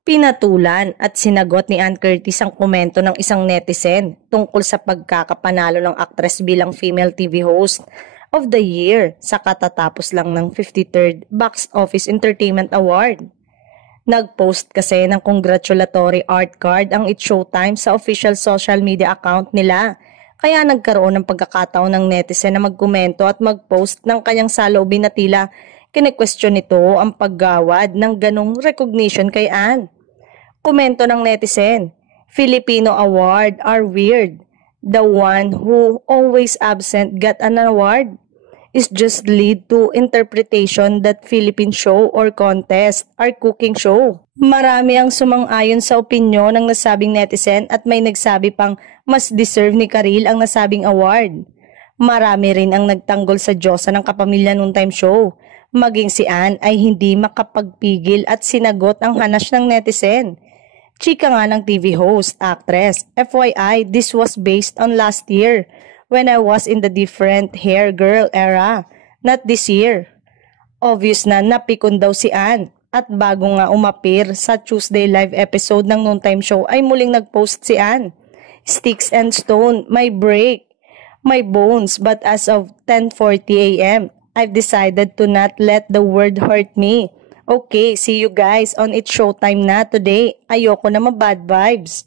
Pinatulan at sinagot ni Ann Curtis ang komento ng isang netizen tungkol sa pagkakapanalo ng aktres bilang female TV host of the year sa katatapos lang ng 53rd Box Office Entertainment Award. Nag-post kasi ng congratulatory art card ang It's Showtime sa official social media account nila. Kaya nagkaroon ng pagkakataon ng netizen na magkomento at mag-post ng kanyang saloobin na tila kine-question nito ang paggawad ng ganong recognition kay Ann. Komento ng netizen, Filipino award are weird. The one who always absent got an award. Is just lead to interpretation that Philippine show or contest are cooking show. Marami ang sumang-ayon sa opinyon ng nasabing netizen at may nagsabi pang mas deserve ni Karil ang nasabing award. Marami rin ang nagtanggol sa Diyosa ng Kapamilya Noontime Show. Maging si Ann ay hindi makapagpigil at sinagot ang hanas ng netizen. Chika nga ng TV host, actress. FYI, this was based on last year when I was in the different hair girl era, not this year. Obvious na napikon daw si Ann at bago nga umapir sa Tuesday live episode ng Noontime Show ay muling nagpost si Ann. Sticks and stone, my break, my bones, but as of 10:40 a.m., I've decided to not let the word hurt me. Okay, see you guys on It's Showtime na today. Ayoko na mabad vibes.